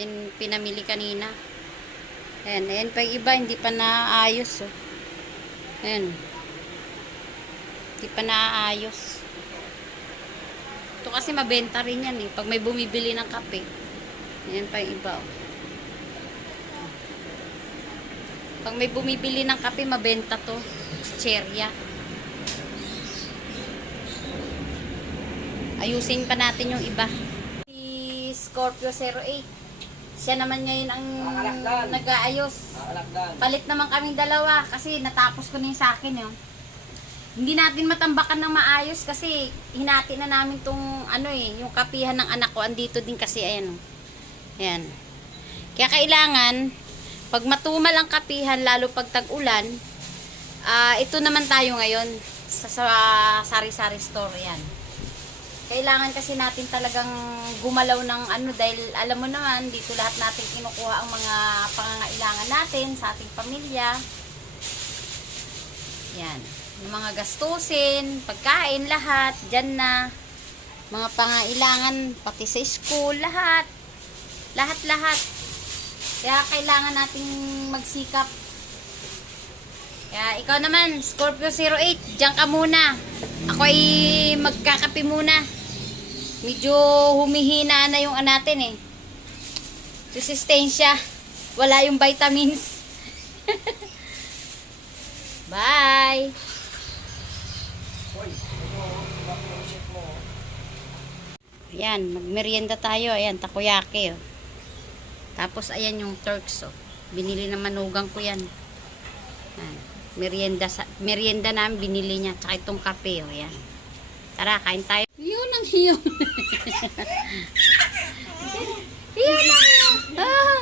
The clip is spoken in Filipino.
natin pinamili kanina. Ayan, ayan pa yung iba, hindi pa naayos. Oh. Ayan. Hindi pa naayos. Ito kasi mabenta rin yan eh. Pag may bumibili ng kape. Ayan pa yung iba. Oh. Pag may bumibili ng kape, mabenta to. Cherya. Ayusin pa natin yung iba. Si Scorpio 08. Siya naman ngayon ang nag-aayos. Palit naman kaming dalawa kasi natapos ko na yung sa akin yun. Hindi natin matambakan ng maayos kasi hinati na namin tong ano eh, yung kapihan ng anak ko. Andito din kasi ayan. Ayan. Kaya kailangan pag matumal ang kapihan lalo pag tag-ulan, ito naman tayo ngayon sa sari-sari store yan. Kailangan kasi natin talagang gumalaw ng ano dahil alam mo naman dito lahat natin kinukuha ang mga pangangailangan natin sa ating pamilya. Yan. Yung mga gastusin, pagkain, lahat. Dyan na. Mga pangangailangan, pati sa school, lahat. Lahat-lahat. Kaya kailangan nating magsikap. Kaya ikaw naman, Scorpio 08, diyan ka muna. Ako ay magkakape muna. Medyo humihina na yung natin eh. Resistensya. Wala yung vitamins. Bye! Ayan, magmerienda tayo. Ayan, takoyaki. Oh. Tapos ayan yung Turks. Oh. Binili na manugang ko yan. Ayan. Merienda namin binili niya. Tsaka itong kape. Oh. Ayan. Tara, kain tayo. Yun ang hiyon. Yun ang hiyon. Ah.